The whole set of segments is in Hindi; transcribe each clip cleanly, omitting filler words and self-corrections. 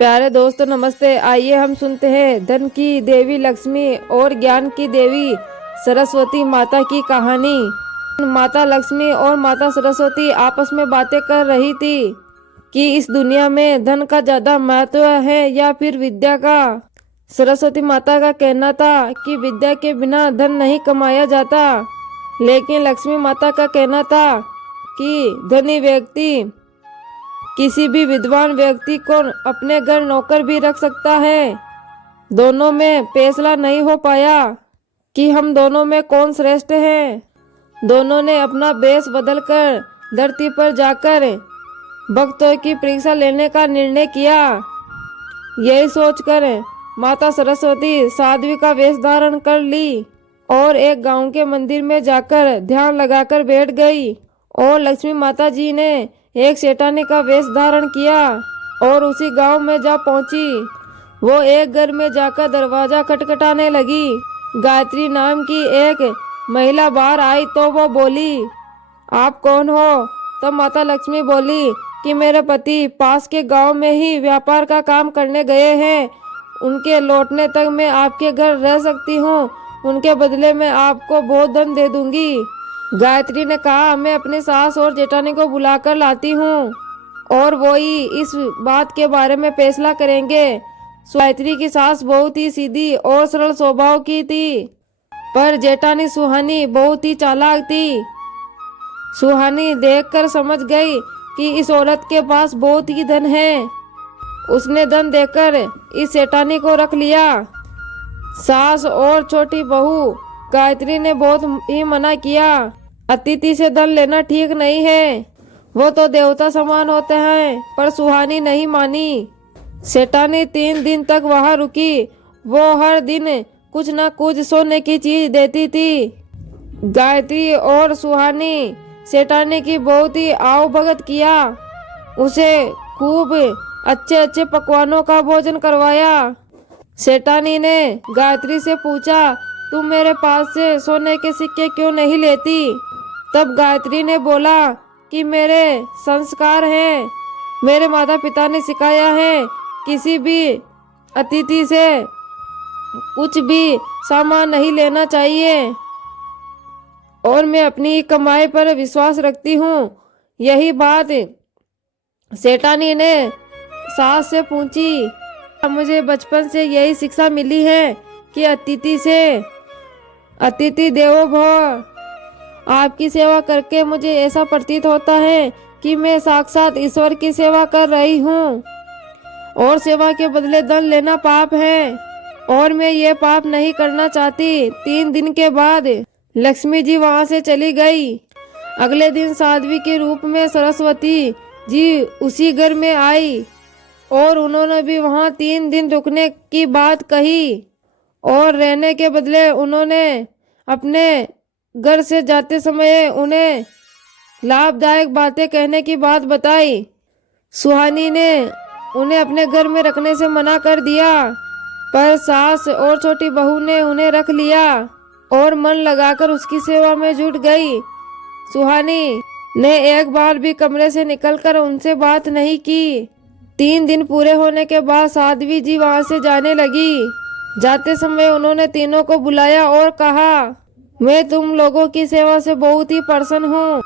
प्यारे दोस्तों नमस्ते। आइए हम सुनते हैं धन की देवी लक्ष्मी और ज्ञान की देवी सरस्वती माता की कहानी। माता लक्ष्मी और माता सरस्वती आपस में बातें कर रही थी कि इस दुनिया में धन का ज्यादा महत्व है या फिर विद्या का। सरस्वती माता का कहना था कि विद्या के बिना धन नहीं कमाया जाता, लेकिन लक्ष्मी माता का कहना था कि धनी व्यक्ति किसी भी विद्वान व्यक्ति को अपने घर नौकर भी रख सकता है। दोनों में फैसला नहीं हो पाया कि हम दोनों में कौन श्रेष्ठ है। दोनों ने अपना वेश बदलकर धरती पर जाकर भक्तों की परीक्षा लेने का निर्णय किया। यही सोचकर माता सरस्वती साध्वी का वेश धारण कर ली और एक गांव के मंदिर में जाकर ध्यान लगाकर बैठ गई। और लक्ष्मी माता जी ने एक सेठानी का वेश धारण किया और उसी गांव में जा पहुंची। वो एक घर में जाकर दरवाजा खटखटाने लगी। गायत्री नाम की एक महिला बाहर आई तो वो बोली, आप कौन हो? तब माता लक्ष्मी बोली कि मेरे पति पास के गांव में ही व्यापार का काम करने गए हैं, उनके लौटने तक मैं आपके घर रह सकती हूँ, उनके बदले में आपको बहुत धन दे दूंगी। गायत्री ने कहा, मैं अपनी सास और जेठानी को बुलाकर लाती हूँ और वो ही इस बात के बारे में फैसला करेंगे। गायत्री की सास बहुत ही सीधी और सरल स्वभाव की थी, पर जेठानी सुहानी बहुत ही चालाक थी। सुहानी देखकर समझ गई कि इस औरत के पास बहुत ही धन है। उसने धन देकर इस सेठानी को रख लिया। सास और छोटी बहू गायत्री ने बहुत ही मना किया। अतिथि से धन लेना ठीक नहीं है, वो तो देवता समान होते हैं। पर सुहानी नहीं मानी। सेठानी 3 दिन तक वहां रुकी। वो हर दिन कुछ न कुछ सोने की चीज देती थी। गायत्री और सुहानी सेठानी की बहुत ही आवभगत किया। उसे खूब अच्छे अच्छे पकवानों का भोजन करवाया। सेठानी ने गायत्री से पूछा, तुम मेरे पास से सोने के सिक्के क्यों नहीं लेती? तब गायत्री ने बोला कि मेरे संस्कार हैं, मेरे माता पिता ने सिखाया है किसी भी अतिथि से कुछ भी सामान नहीं लेना चाहिए और मैं अपनी कमाई पर विश्वास रखती हूँ। यही बात सेठानी ने सास से पूछी। मुझे बचपन से यही शिक्षा मिली है कि अतिथि देवो भव। आपकी सेवा करके मुझे ऐसा प्रतीत होता है कि मैं साक्षात ईश्वर की सेवा कर रही हूँ और सेवा के बदले धन लेना पाप है और मैं ये पाप नहीं करना चाहती। 3 दिन के बाद लक्ष्मी जी वहाँ से चली गई। अगले दिन साध्वी के रूप में सरस्वती जी उसी घर में आई और उन्होंने भी वहाँ 3 दिन रुकने की बात कही और रहने के बदले उन्होंने अपने घर से जाते समय उन्हें लाभदायक बातें कहने की बात बताई। सुहानी ने उन्हें अपने घर में रखने से मना कर दिया, पर सास और छोटी बहू ने उन्हें रख लिया और मन लगाकर उसकी सेवा में जुट गई। सुहानी ने एक बार भी कमरे से निकलकर उनसे बात नहीं की। 3 दिन पूरे होने के बाद साध्वी जी वहां से जाने लगी। जाते समय उन्होंने तीनों को बुलाया और कहा, मैं तुम लोगों की सेवा से बहुत ही प्रसन्न हूँ।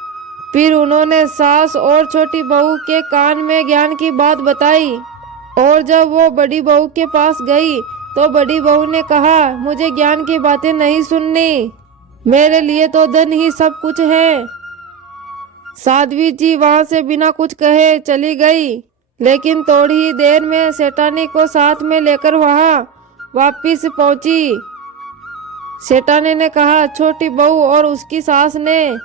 फिर उन्होंने सास और छोटी बहू के कान में ज्ञान की बात बताई और जब वो बड़ी बहू के पास गई तो बड़ी बहू ने कहा, मुझे ज्ञान की बातें नहीं सुननी, मेरे लिए तो धन ही सब कुछ है। साध्वी जी वहां से बिना कुछ कहे चली गई, लेकिन थोड़ी ही देर में सेठानी को साथ में लेकर वहां वापिस पहुंची। सेठानी ने कहा, छोटी बहू और उसकी सास ने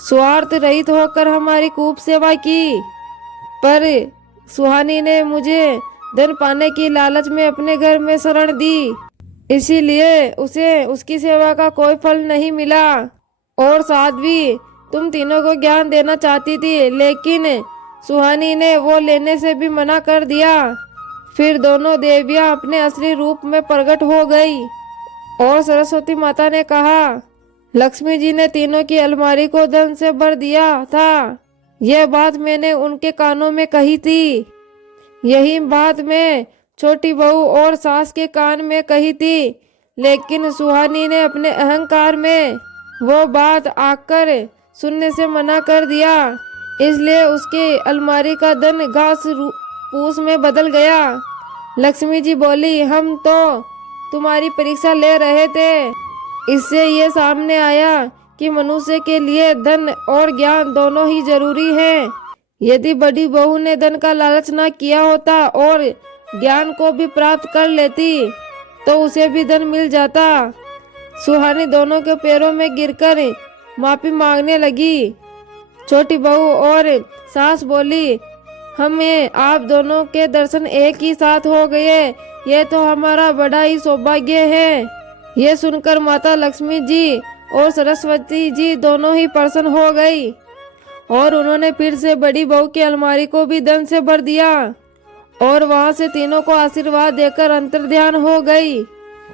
स्वार्थ रहित होकर हमारी खूब सेवा की, पर सुहानी ने मुझे धन पाने की लालच में अपने घर में शरण दी, इसीलिए उसे उसकी सेवा का कोई फल नहीं मिला। और साध्वी, तुम तीनों को ज्ञान देना चाहती थी, लेकिन सुहानी ने वो लेने से भी मना कर दिया। फिर दोनों देवियां अपने असली रूप में प्रकट हो गई और सरस्वती माता ने कहा, लक्ष्मी जी ने तीनों की अलमारी को धन से भर दिया था, यह बात मैंने उनके कानों में कही थी। यही बात मैं छोटी बहू और सास के कान में कही थी, लेकिन सुहानी ने अपने अहंकार में वो बात आकर सुनने से मना कर दिया। इसलिए उसके अलमारी का धन घास फूस में बदल गया। लक्ष्मी जी बोली, हम तो तुम्हारी परीक्षा ले रहे थे। इससे ये सामने आया कि मनुष्य के लिए धन और ज्ञान दोनों ही जरूरी हैं। यदि बड़ी बहू ने धन का लालच न किया होता और ज्ञान को भी प्राप्त कर लेती तो उसे भी धन मिल जाता। सुहानी दोनों के पैरों में गिरकर माफी मांगने लगी। छोटी बहू और सास बोली, हमें आप दोनों के दर्शन एक ही साथ हो गए, ये तो हमारा बड़ा ही सौभाग्य है। ये सुनकर माता लक्ष्मी जी और सरस्वती जी दोनों ही प्रसन्न हो गई और उन्होंने फिर से बड़ी बहू की अलमारी को भी धन से भर दिया और वहां से तीनों को आशीर्वाद देकर अंतर्ध्यान हो गई।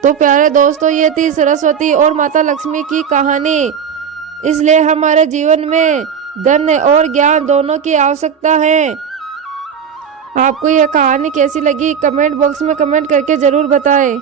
तो प्यारे दोस्तों, ये थी सरस्वती और माता लक्ष्मी की कहानी। इसलिए हमारे जीवन में धन और ज्ञान दोनों की आवश्यकता है। आपको यह कहानी कैसी लगी कमेंट बॉक्स में कमेंट करके जरूर बताएं।